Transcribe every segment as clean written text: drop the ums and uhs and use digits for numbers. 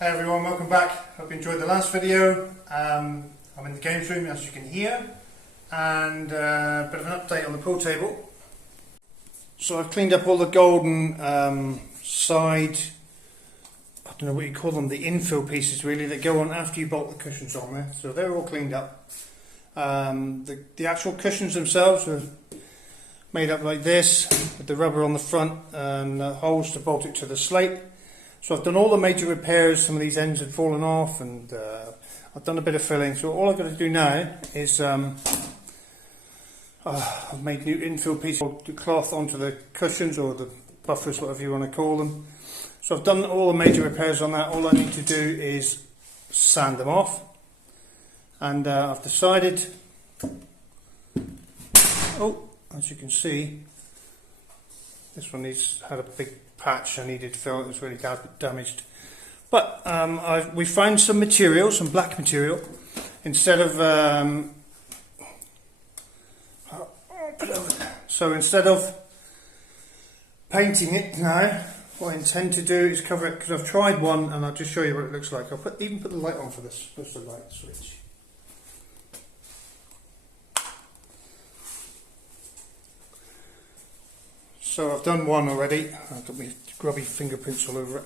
Hi everyone, welcome back. Hope you enjoyed the last video. I'm in the games room as you can hear, and a bit of an update on the pool table. So I've cleaned up all the golden side, I don't know what you call them, the infill pieces really that go on after you bolt the cushions on there. So they're all cleaned up. The actual cushions themselves are made up like this, with the rubber on the front and holes to bolt it to the slate. So I've done all the major repairs. Some of these ends had fallen off, and I've done a bit of filling. So all I've got to do now is I've made new infill pieces, the cloth onto the cushions or the buffers, whatever you want to call them. So I've done all the major repairs on that. All I need to do is sand them off, and I've decided, as you can see, this one had a big patch I needed to fill. It was really damaged, but we found some material, some black material. Instead of instead of painting it now, what I intend to do is cover it, because I've tried one and I'll just show you what it looks like. I'll even put the light on for this. Where's the light switch? So I've done one already. I've got my grubby fingerprints all over it.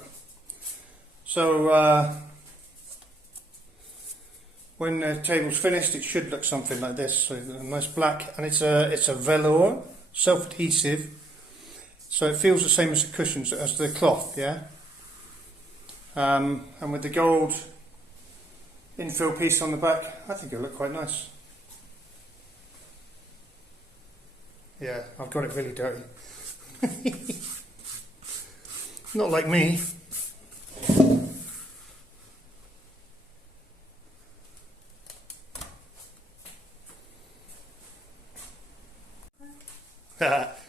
So when the table's finished, it should look something like this. So a nice black, and it's a velour, self-adhesive. So it feels the same as the cushions, as the cloth, yeah. And with the gold infill piece on the back, I think it'll look quite nice. Yeah, I've got it really dirty. Not like me.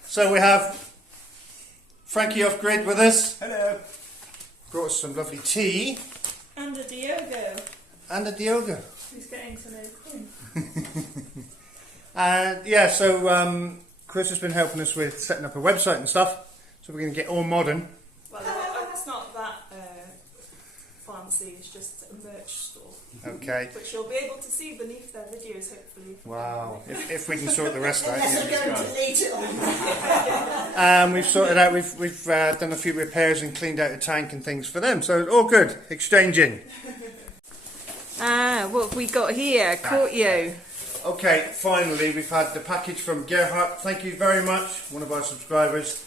So we have Frankie Off Grid with us. Hello. Brought us some lovely tea. And a Diogo. And a Diogo. Who's getting to know him. And yeah, so Chris has been helping us with setting up a website and stuff. So we're going to get all modern. Well, it's not that fancy, it's just a merch store. Okay. Which you'll be able to see beneath their videos, hopefully. Wow. If we can sort the rest out. Unless I'm going to delete it. We've sorted out, we've done a few repairs and cleaned out the tank and things for them. So all good. Exchanging. What have we got here? Caught you. Okay, finally we've had the package from Gerhard. Thank you very much, one of our subscribers.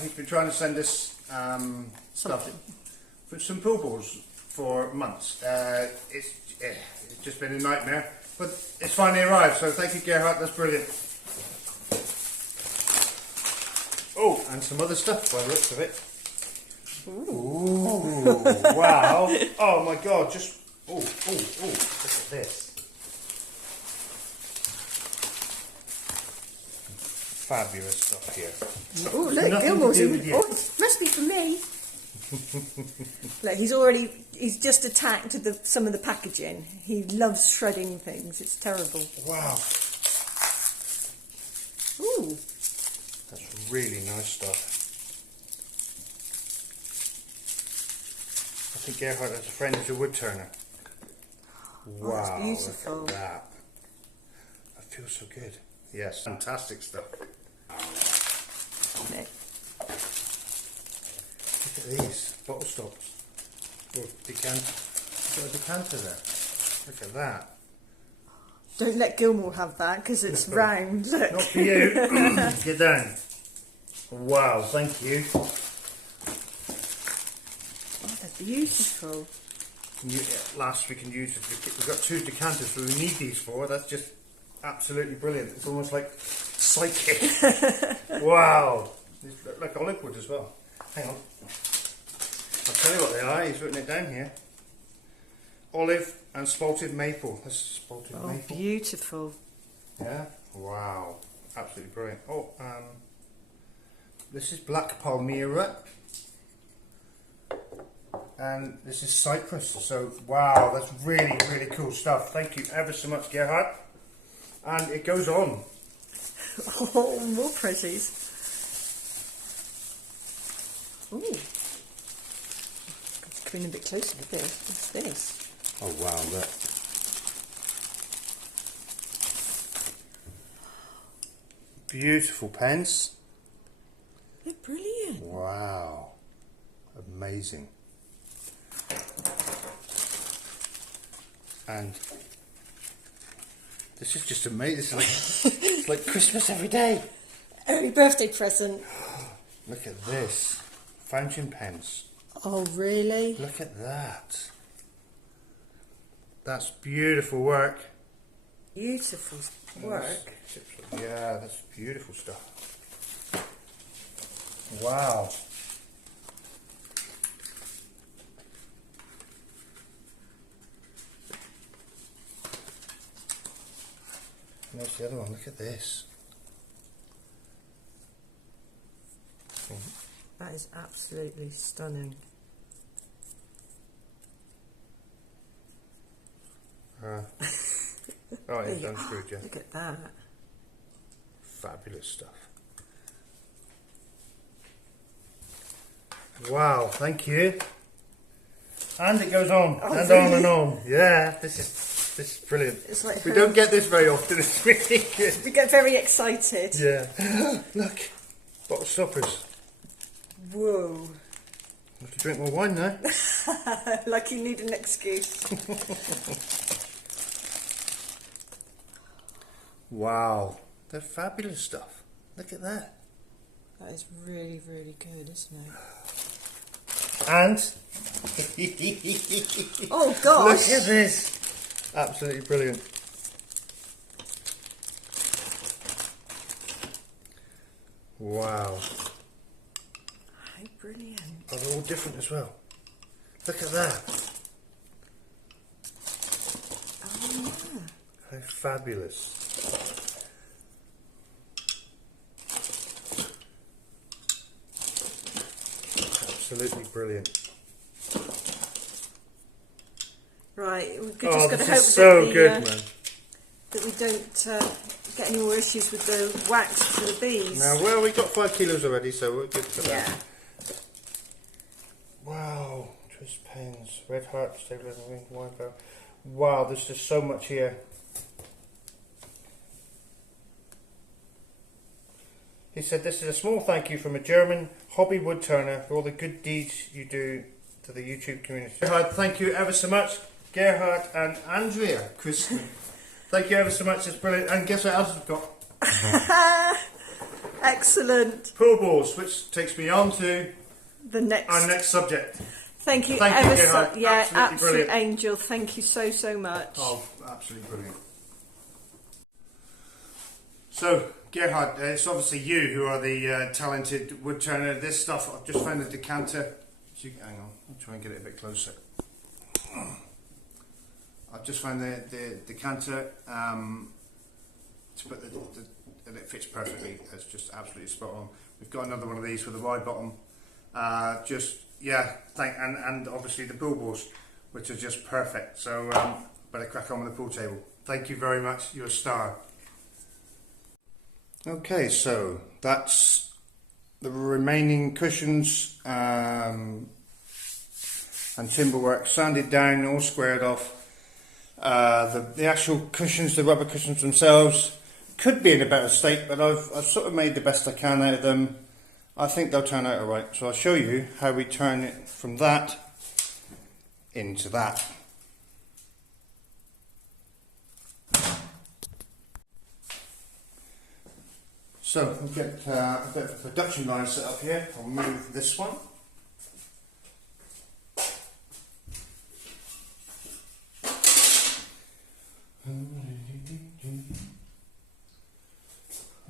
He's been trying to send us stuff for some pool balls for months. It's just been a nightmare, but it's finally arrived, so thank you Gerhard, that's brilliant. Oh, and some other stuff by the looks of it. Ooh, wow. Oh my god, just, oh, look at this. Fabulous stuff here. Oh, look, Gilmore's in. Oh, it must be for me. Look, he's just attacked some of the packaging. He loves shredding things. It's terrible. Wow. Ooh. That's really nice stuff. I think Gerhard has a friend who's a wood turner. Wow, that's beautiful. Look at that. That feels so good. Yes, fantastic stuff. Look. Look at these bottle stops. Or decanter. Got a decanter there. Look at that. Don't let Gilmore have that because it's round. Look. Not for you. Get down. Wow, thank you. Oh, they're beautiful. Last we can use it. We've got two decanters we need these for. That's just absolutely brilliant. It's almost like psychic. Wow. These look like olive wood as well. Hang on. I'll tell you what they are. He's written it down here. Olive and spalted maple. This is spalted maple. Oh, beautiful. Yeah. Wow. Absolutely brilliant. Oh, this is black palmyra. And this is cypress. So, wow, that's really, really cool stuff. Thank you ever so much, Gerhard. And it goes on. Oh, more prezzies. Ooh. come in a bit closer with this. What's this? Oh wow, look. Beautiful pens. They're brilliant. Wow. Amazing. And this is just amazing. It's like, it's like Christmas every day. Early birthday present. Look at this. Fountain pens. Oh, really? Look at that. That's beautiful work. Beautiful work. Yeah, that's beautiful stuff. Wow. And there's the other one. Look at this. That is absolutely stunning. Oh, it's unscrewed, yeah. Look at that. Fabulous stuff. Wow, thank you. And it goes on, Oh, and really? on and on. Yeah, this is brilliant. It's like we don't get this very often. It's really good. We get very excited. Yeah. Look, bottle stoppers. Whoa. I have to drink more wine now. Like you need an excuse. Wow, they're fabulous stuff. Look at that. That is really, really good, isn't it? And Oh gosh! look at this. Absolutely brilliant. Wow. How brilliant! Oh, they're all different as well. Look at that. Oh yeah. How fabulous. Absolutely brilliant. Right, we've just Oh, got to this hope is so that, good, man. that we don't get any more issues with the wax for the bees. Now, well, we've got 5 kilos already, so we're good for that. Yeah. Wow, twist pens, red heart, stabilizing wing, wine barrel. Wow, there's just so much here. He said, this is a small thank you from a German hobby wood turner for all the good deeds you do to the YouTube community. Gerhard, thank you ever so much. Gerhard and Andrea Christian. Thank you ever so much, it's brilliant. And guess what else we've got? Excellent. Pool balls, which takes me on to The next. our next subject. Thank you Thank you, ever so. Gerhard. Yeah, Absolutely absolute brilliant. angel. Thank you so much. Oh, absolutely brilliant. So, Gerhard, it's obviously you who are the talented wood turner. This stuff, I've just found a decanter. So hang on, I'll try and get it a bit closer. I've just found the decanter to put and it fits perfectly. It's just absolutely spot on. We've got another one of these with a wide bottom. And obviously the pool balls, which are just perfect. So better crack on with the pool table. Thank you very much. You're a star. Okay, so that's the remaining cushions and timber work sanded down, all squared off. The actual cushions, the rubber cushions themselves, could be in a better state, but I've sort of made the best I can out of them. I think they'll turn out alright, so I'll show you how we turn it from that into that. So we'll get a bit of a production line set up here. I'll move this one.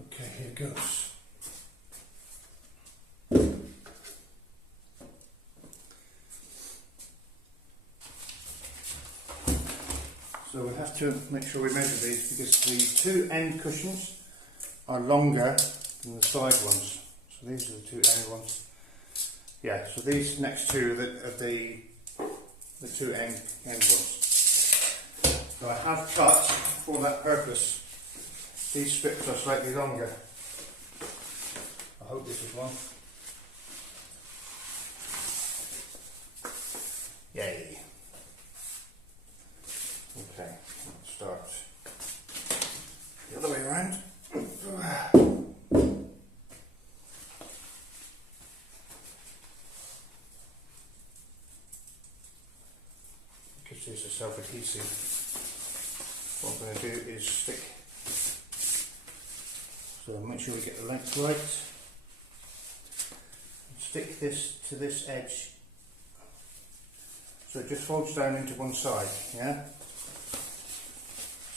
Okay, here goes. So we have to make sure we measure these because the two end cushions are longer than the side ones. So these are the two end ones. Yeah, so these next two are the two end ones. So I have cut for that purpose. These strips are slightly longer. I hope this is one. Yay. Okay, let's start the other way around. Because this is self-adhesive, what I'm going to do is stick, so make sure we get the length right. Stick this to this edge so it just folds down into one side, yeah?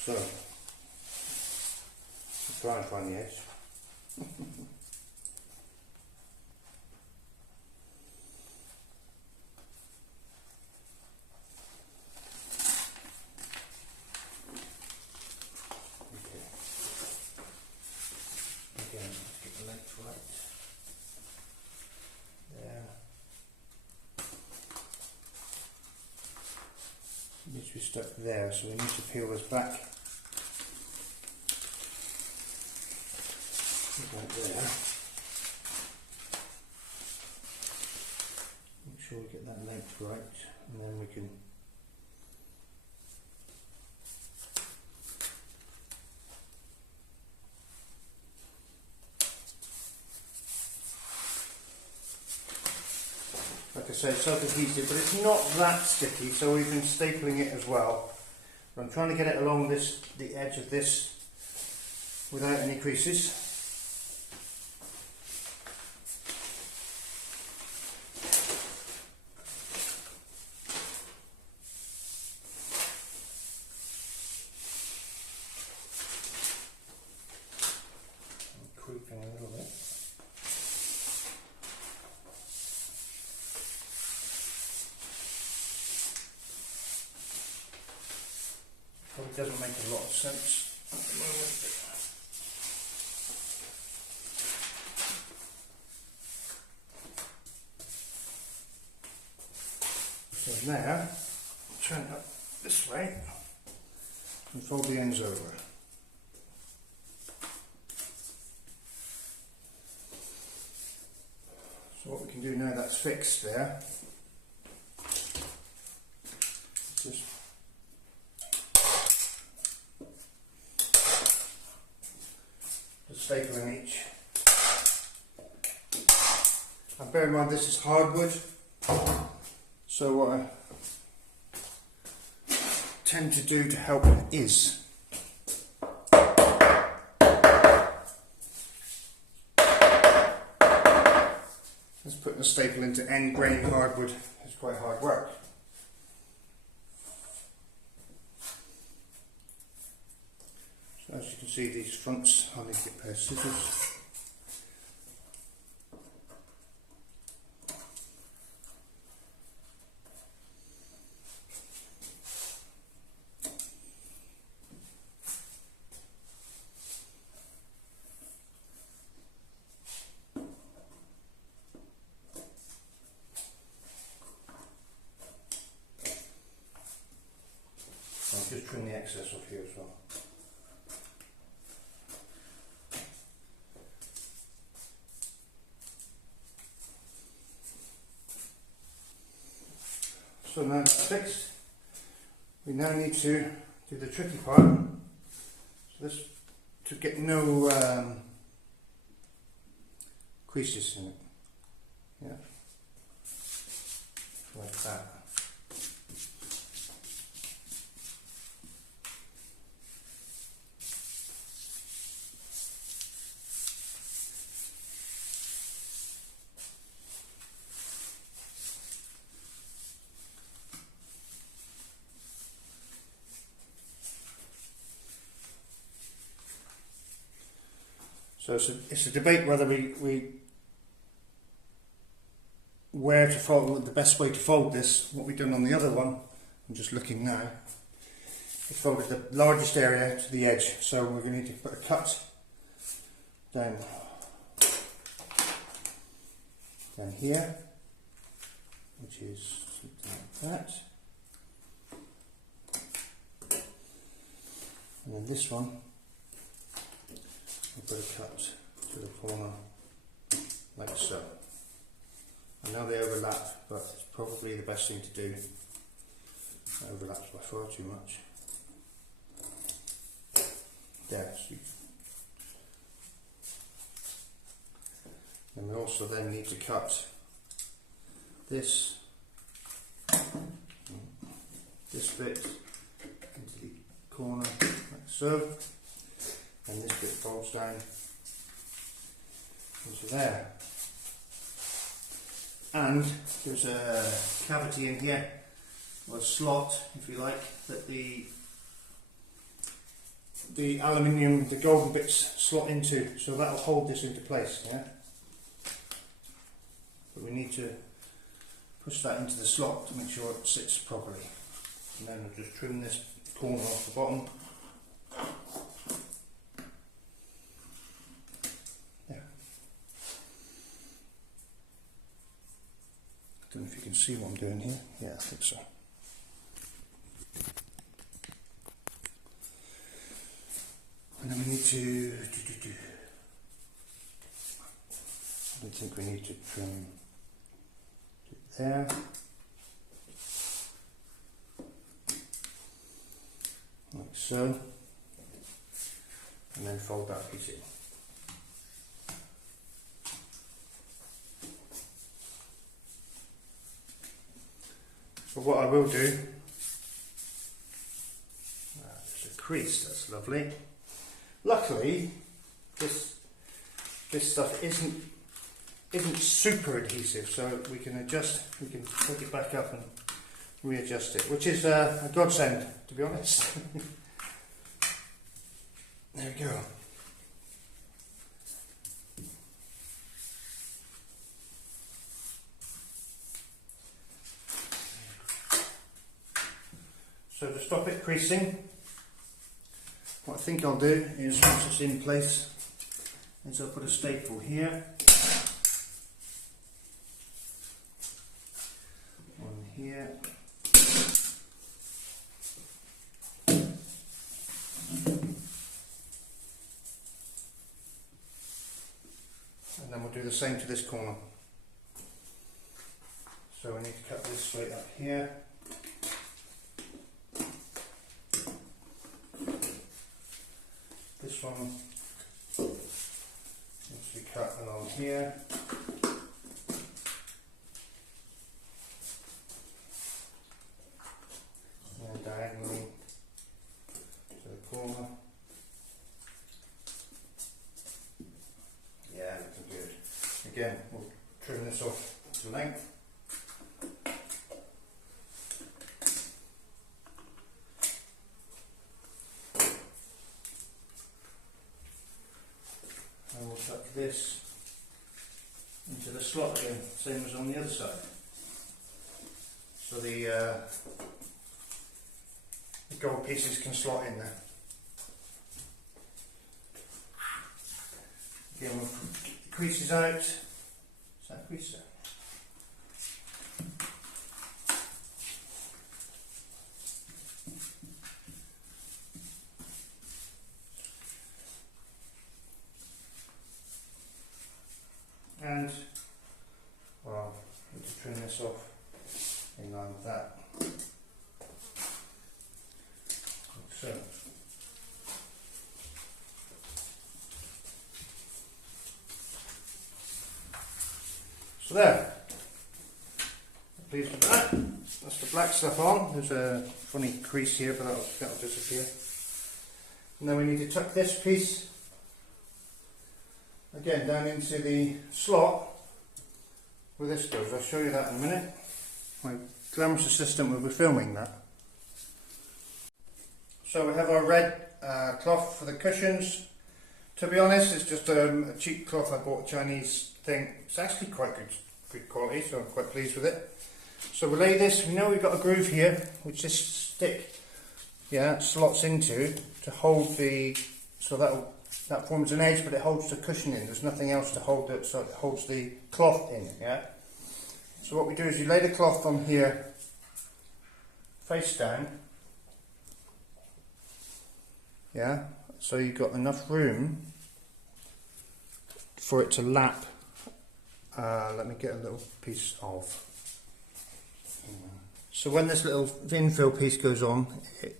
So, I'll try and find the edge. Okay. Again, let's get the length right. There. It needs to be stuck there, so we need to peel this back. About there. Make sure we get that length right, and then we can like I say, it's self-adhesive, but it's not that sticky, so we've been stapling it as well. But I'm trying to get it along this, the edge of this, without any creases. I'm creeping a little bit. Probably doesn't make a lot of sense at the moment. So now, turn it up this way and fold the ends over. So what we can do now that's fixed there, just staple in each. And bear in mind this is hardwood, so what I tend to do to help is just putting the staple into end grain hardwood is quite hard work. So as you can see, these fronts, I'll need to get a pair of scissors. I'll just trim the excess off here as well. So now it's fixed, we now need to do the tricky part. So this, to get no creases in it, yeah, like that. So it's a debate whether where to fold, the best way to fold this. What we've done on the other one, I'm just looking now, we folded the largest area to the edge, so we're going to need to put a cut down here, which is something like that, and then this one we'll put a cut to the corner like so, I know they overlap, but it's probably the best thing to do. It overlaps by far too much. There. So and we also then need to cut this bit into the corner like so, and this bit folds down into there. And there's a cavity in here, or a slot if you like, that the aluminium, the golden bits slot into, so that'll hold this into place, yeah? But we need to push that into the slot to make sure it sits properly. And then we'll just trim this corner off the bottom. There. I don't know if you can see what I'm doing here. Yeah, I think so. And then we need to I don't think we need to trim it there. Like so. And then fold that piece in. So what I will do, there's a crease, that's lovely. Luckily, this stuff isn't super adhesive, so we can adjust. We can take it back up and readjust it, which is a godsend, to be honest. There we go. So to stop it creasing, what I think I'll do is, once it's in place, is I'll put a staple here, one here, and then we'll do the same to this corner. So we need to cut this straight up here. This one needs to be cut along here. And diagonally to the corner. Yeah, looking good. Again, we'll trim this off to length. And we'll tuck this into the slot again, same as on the other side. So the gold pieces can slot in there. Again, we'll put the creases out. Is that a crease there? And, well, I need to trim this off in line with that. Like so. So there. Pleased with that. That's the black stuff on. There's a funny crease here, but that'll disappear. And then we need to tuck this piece again down into the slot where this goes. I'll show you that in a minute. My glamorous assistant will be filming that. So we have our red cloth for the cushions. To be honest, it's just a cheap cloth. I bought a Chinese thing. It's actually quite good quality, so I'm quite pleased with it. So we lay this. We know we've got a groove here, which this stick, slots into to hold the. So that forms an edge, but it holds the cushion in. There's nothing else to hold it, so it holds the cloth in. Yeah. So what we do is you lay the cloth on here, face down. Yeah. So you've got enough room for it to lap let me get a little piece of. So when this little infill piece goes on,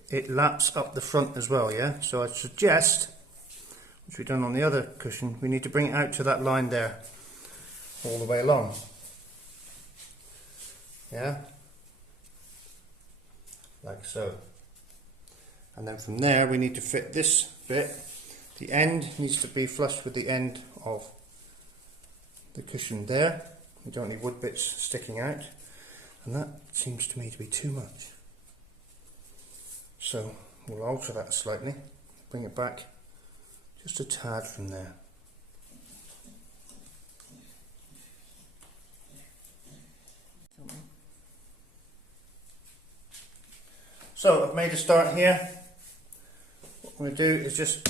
it laps up the front as well, yeah? So I suggest, which we've done on the other cushion, we need to bring it out to that line there, all the way along. Yeah? Like so. And then from there we need to fit this bit. The end needs to be flush with the end of the cushion there. We don't need wood bits sticking out. And that seems to me to be too much. So we'll alter that slightly, bring it back just a tad from there. So I've made a start here. What I'm going to do is just,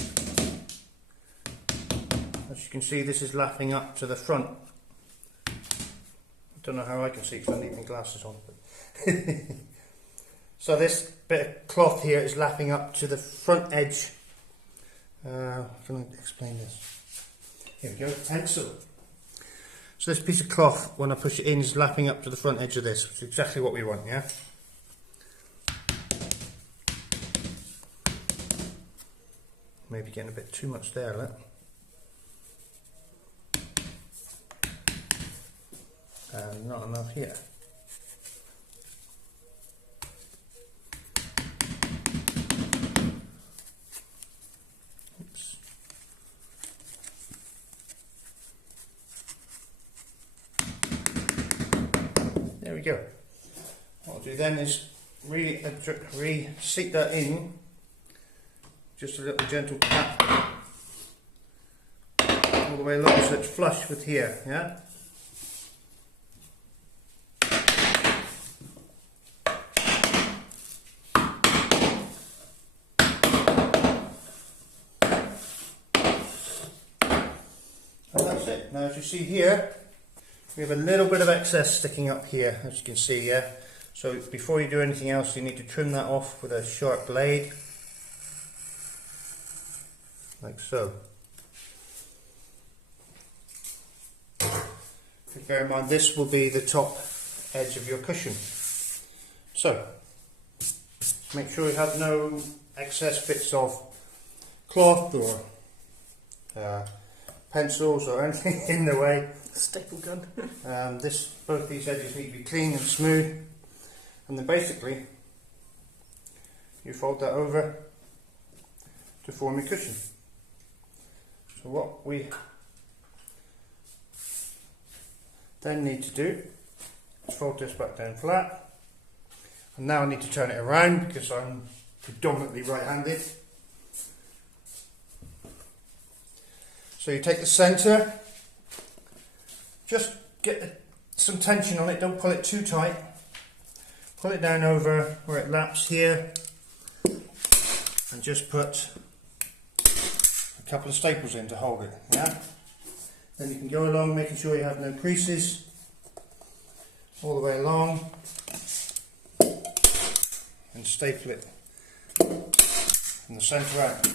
as you can see, this is lapping up to the front. I don't know how I can see because I need my glasses on. But so this bit of cloth here is lapping up to the front edge. Can I explain this? Here we go, pencil. So this piece of cloth, when I push it in, is lapping up to the front edge of this, which is exactly what we want, yeah? Maybe getting a bit too much there, look. And not enough here. Oops. There we go. What I'll do then is re-seat that in. Just a little gentle tap all the way along so it's flush with here, yeah? And that's it. Now as you see here, we have a little bit of excess sticking up here, as you can see, yeah? So before you do anything else, you need to trim that off with a sharp blade. Like so. Bear in mind this will be the top edge of your cushion. So make sure you have no excess bits of cloth or pencils or anything in the way. Staple gun. Both these edges need to be clean and smooth, and then basically you fold that over to form your cushion. So what we then need to do is fold this back down flat, and now I need to turn it around because I'm predominantly right-handed. So you take the centre, just get some tension on it, don't pull it too tight, pull it down over where it laps here, and just put a couple of staples in to hold it, yeah? Then you can go along making sure you have no creases all the way along and staple it from the centre out.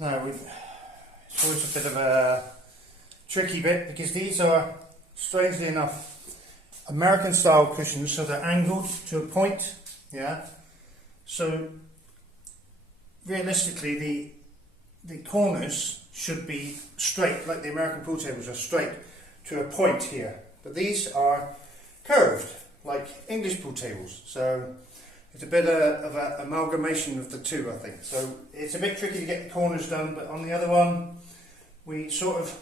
Now it's always a bit of a tricky bit because these are, strangely enough, American style cushions, so they're angled to a point, yeah. So realistically the corners should be straight, like the American pool tables are straight to a point here, but these are curved like English pool tables, so it's a bit of an amalgamation of the two, I think. So it's a bit tricky to get the corners done, but on the other one we sort of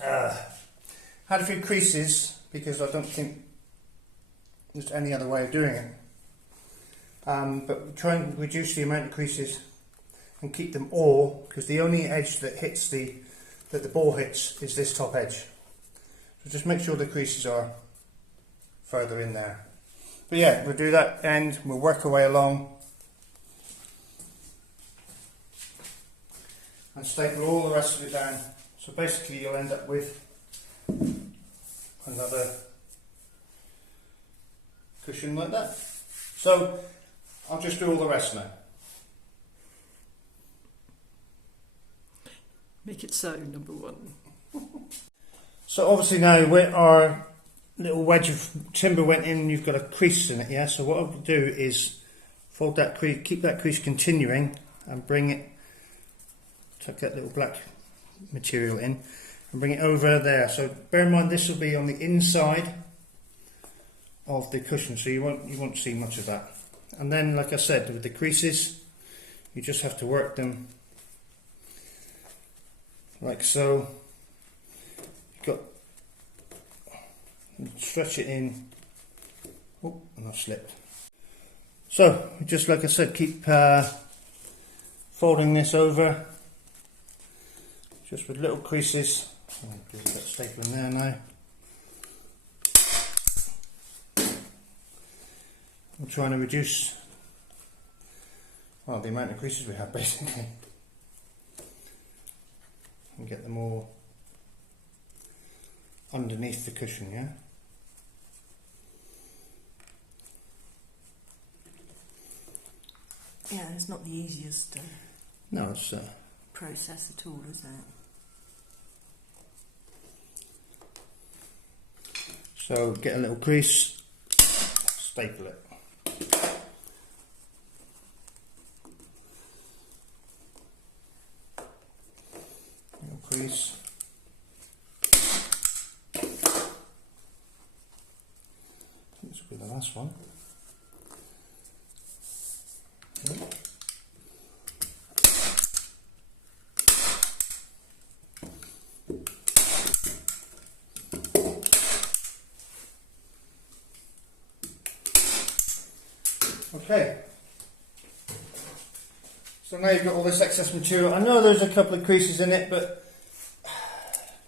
had a few creases because I don't think there's any other way of doing it. But we try and reduce the amount of creases and keep them all, because the only edge that hits that the ball hits is this top edge. So just make sure the creases are further in there. But yeah, we'll do that end, we'll work our way along and staple all the rest of it down. So basically you'll end up with another cushion like that. So I'll just do all the rest now. Make it so, number one. So obviously now where our little wedge of timber went in, you've got a crease in it, yeah? So what I'll do is fold that crease, keep that crease continuing and bring it, tuck that little black material in and bring it over there. So bear in mind this will be on the inside of the cushion, so you won't see much of that. And then, like I said, with the creases, you just have to work them like so. You've got, stretch it in. Oh, and I've slipped. So, just like I said, keep folding this over, just with little creases. I'll do that staple in there now. I'm trying to reduce, well, the amount of creases we have basically, and get them all underneath the cushion, yeah? Yeah, it's not the easiest No, it's process at all, is it? so get a little crease, staple it. Little crease. This will be the last one. Yep. Okay, so now you've got all this excess material. I know there's a couple of creases in it, but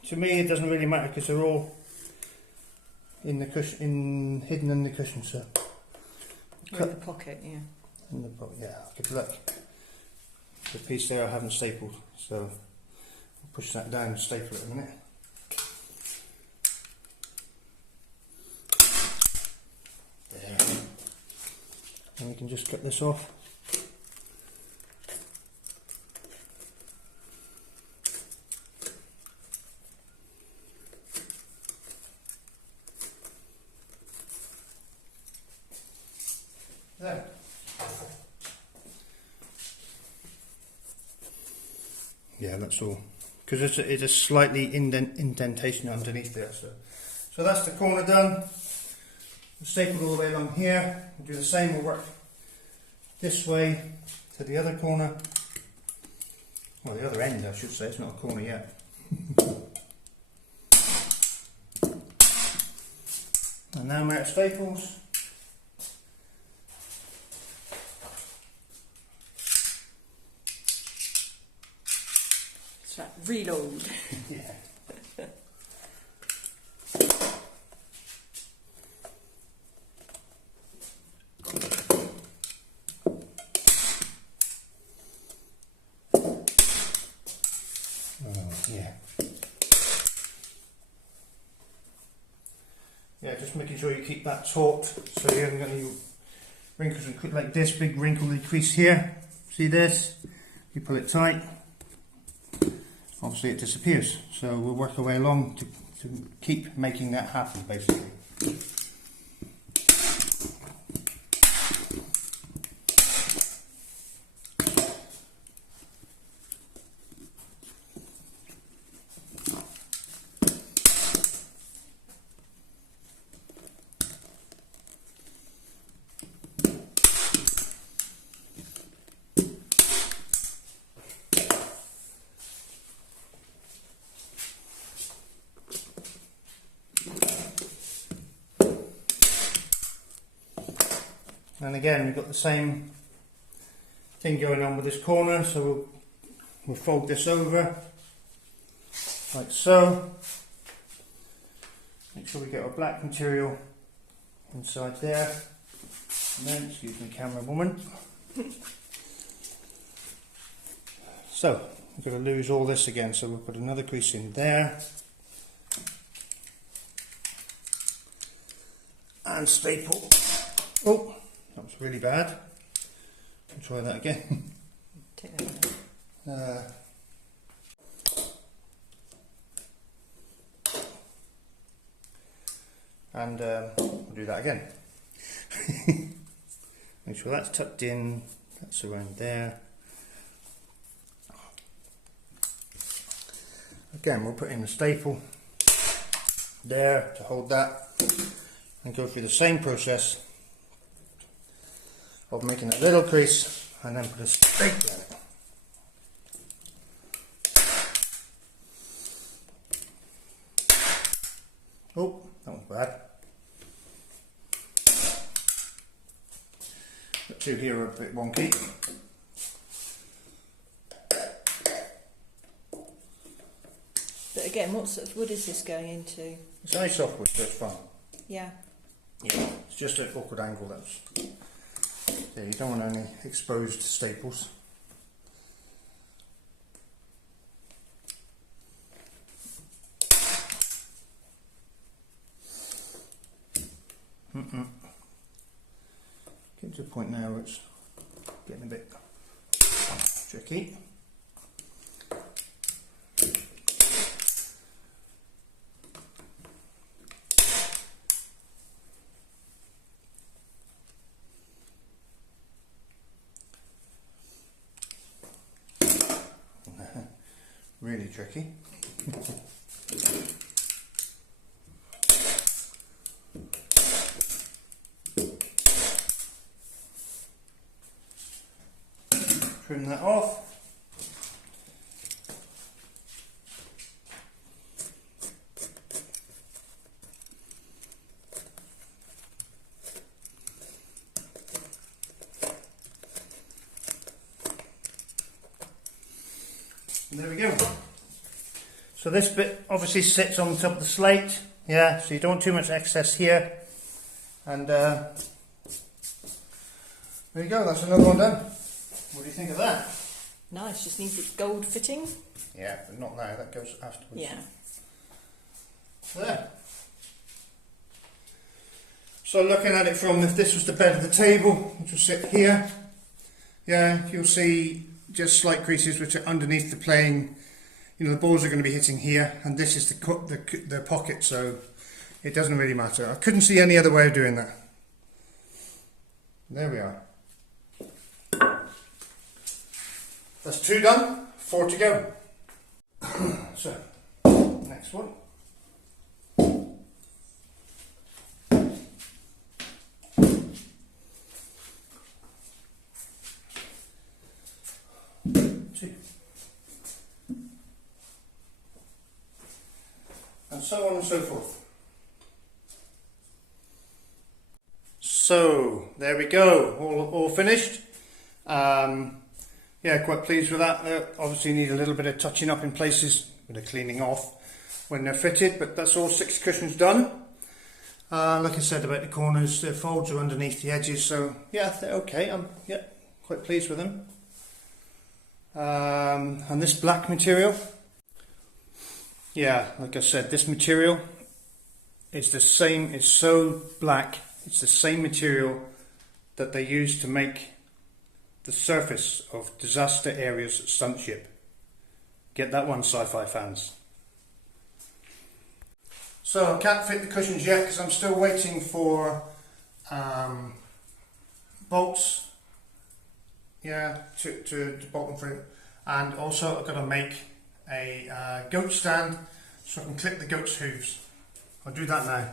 to me it doesn't really matter because they're all in the cushion, hidden in the cushion. So Cut the pocket, yeah. in the pocket, yeah. Good luck. The piece there I haven't stapled, so I'll push that down and staple it in a minute. There. And we can just cut this off. There. Yeah, that's all. Because it's a slightly indentation underneath there. So that's the corner done. Staple all the way along here. We'll do the same. We'll work this way to the other corner. Well, the other end, I should say. It's not a corner yet. And now I'm out of staples. That's right, reload. Yeah. Yeah, just making sure you keep that taut so you haven't got any wrinkles and like this big wrinkly crease here. See this? You pull it tight, obviously it disappears. So we'll work our way along to keep making that happen basically. And again, we've got the same thing going on with this corner, so we'll fold this over like so. Make sure we get our black material inside there. And then, excuse me, camera woman. So we're going to lose all this again, so we'll put another crease in there and staple Oh, that was really bad. I'll try that again. Take that out. And we'll do that again. Make sure that's tucked in, that's around there. Again, we'll put in a staple there to hold that and go through the same process of making a little crease and then put a staple in it. Oh, that was bad. The two here are a bit wonky. But again, what sort of wood is this going into? It's only softwood, so it's fine. Yeah. Yeah, it's just an awkward angle. That's yeah. You don't want any exposed staples. Getting to a point now where it's getting a bit tricky. Really tricky. Trim that off. And there we go. So this bit obviously sits on top of the slate, yeah, so you don't want too much excess here. And there you go, that's another one done. What do you think of that? Nice, just needs its gold fitting. Yeah, but not now, that goes afterwards. Yeah. There. So looking at it from, if this was the bed of the table, which will sit here, yeah, you'll see just slight creases which are underneath the plane. You know, the balls are going to be hitting here, and this is the pocket, so it doesn't really matter. I couldn't see any other way of doing that. There we are. That's 2 done, 4 to go. So, next one. And so on and so forth. So there we go, all finished. Yeah, quite pleased with that. They obviously need a little bit of touching up in places, a bit of cleaning off when they're fitted, but that's all 6 cushions done. Like I said about the corners, the folds are underneath the edges, so yeah, they're okay. I'm quite pleased with them. And this black material. Yeah, like I said, this material is the same, it's so black, it's the same material that they use to make the surface of Disaster Area's stunt ship. Get that one, sci-fi fans. So I can't fit the cushions yet because I'm still waiting for bolts, yeah, to bolt them through, and also I've got to make a goat stand so I can clip the goat's hooves. I'll do that now.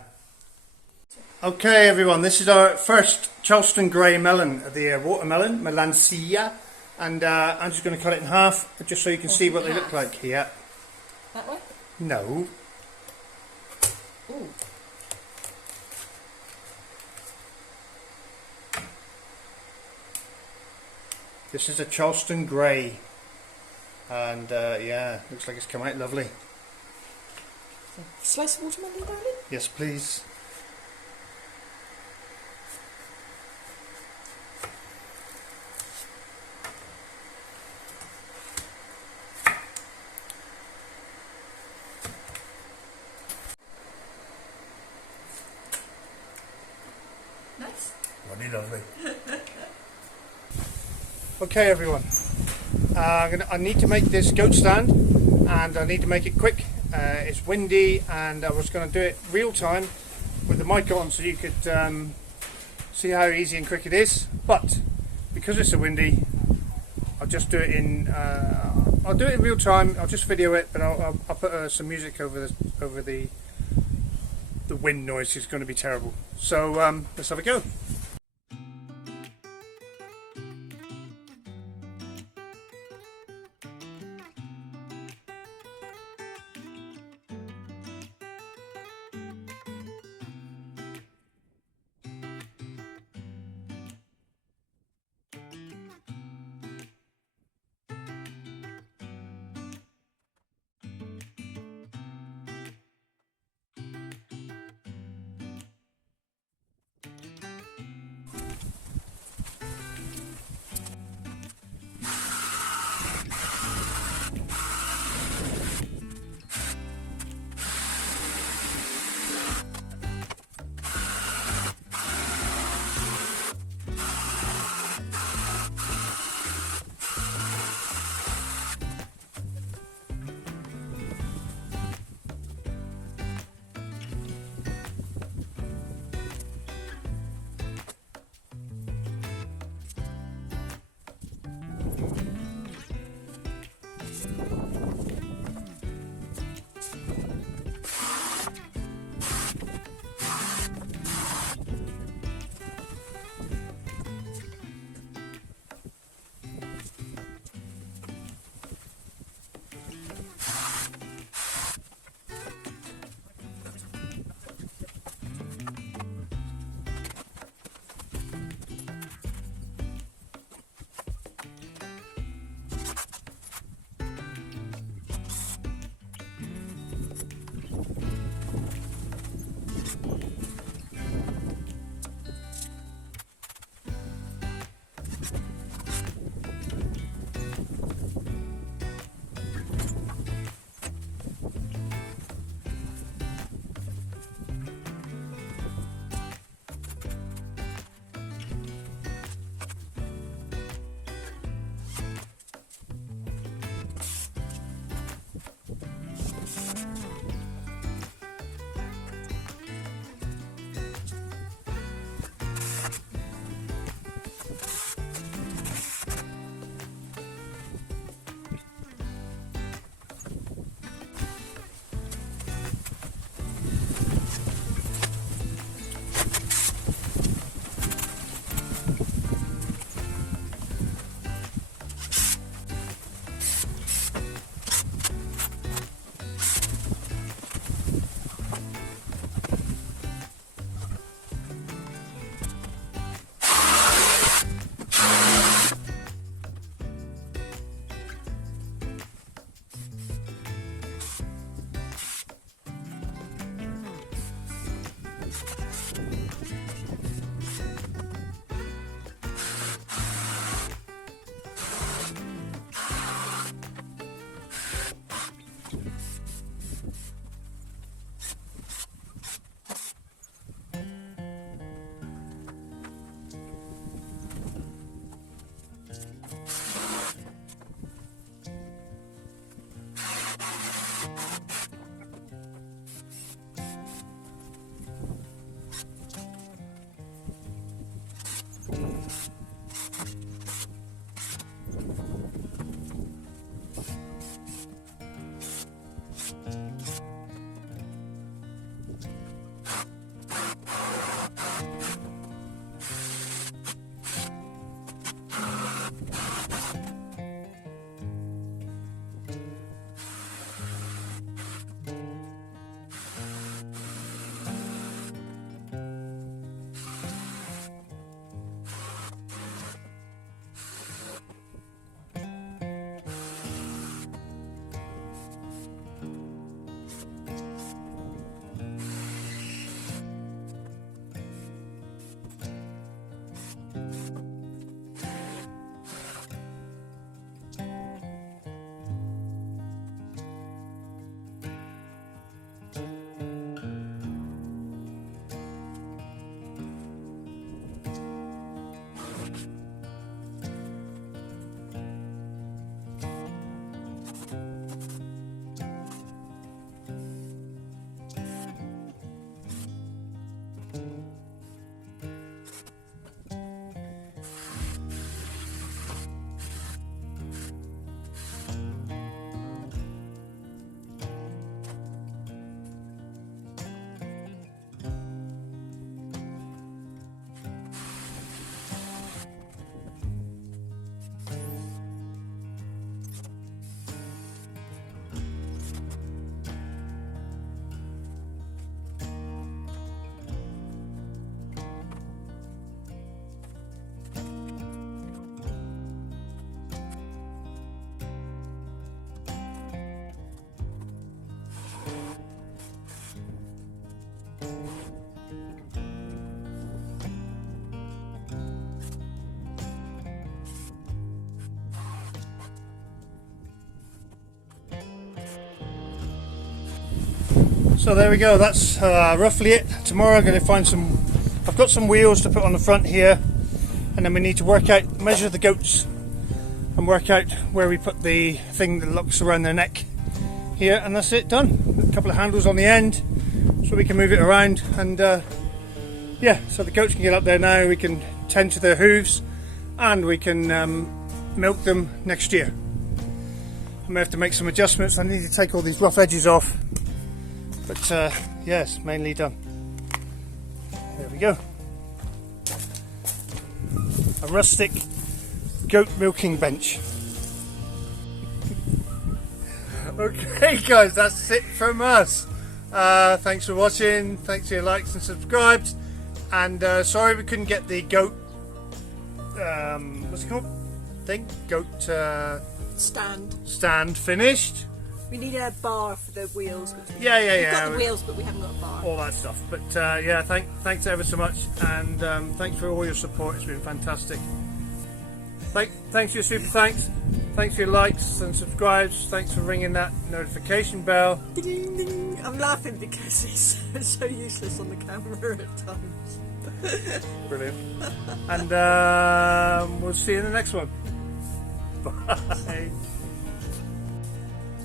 Okay everyone, this is our first Charleston Grey melon, the watermelon, Melancia, and I'm just going to cut it in half just so you can see what they look like here. That way? No. Ooh. This is a Charleston Grey, and yeah, looks like it's come out lovely. Slice of watermelon, darling? Yes please. Nice. What Okay everyone, I need to make this goat stand, and I need to make it quick. It's windy, and I was going to do it real time with the mic on so you could see how easy and quick it is, but because it's so windy, I'll just do it in I'll do it in real time. I'll just video it, but I'll put some music over the wind noise. It's going to be terrible. So let's have a go. So there we go, that's roughly it. Tomorrow I'm going to find some, I've got some wheels to put on the front here, and then we need to work out, measure the goats and work out where we put the thing that locks around their neck here, and that's it, done. A couple of handles on the end so we can move it around, and yeah, so the goats can get up there now, we can tend to their hooves, and we can milk them next year. I may have to make some adjustments. I need to take all these rough edges off, but yes, mainly done. There we go. A rustic goat milking bench. Okay guys, that's it from us. Thanks for watching, thanks for your likes and subscribes, and sorry we couldn't get the goat what's it called? Goat stand finished. We need a bar for the wheels. Yeah. We've got the wheels, but we haven't got a bar. All that stuff. But yeah, thanks ever so much, and thanks for all your support. It's been fantastic. Thanks for your super thanks. Thanks for your likes and subscribes. Thanks for ringing that notification bell. Ding, ding. I'm laughing because it's so useless on the camera at times. Brilliant. And we'll see you in the next one. Bye.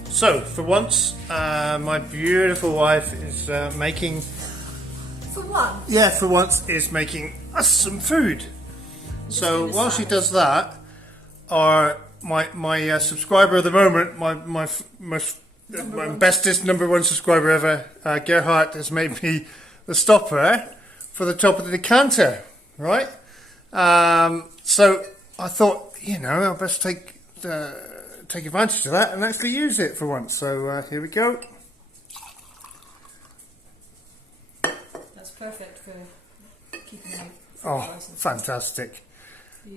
So, for once, my beautiful wife is making... For once? Yeah, for once, is making us some food. So, while she does that, my subscriber of the moment, my bestest #1 subscriber ever, Gerhard, has made me the stopper for the top of the decanter, right? So, I thought, you know, I best take advantage of that and actually use it for once. So here we go. That's perfect for keeping out. Oh, fantastic.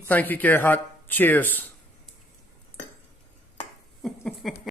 Thank you, Gerhard. Cheers.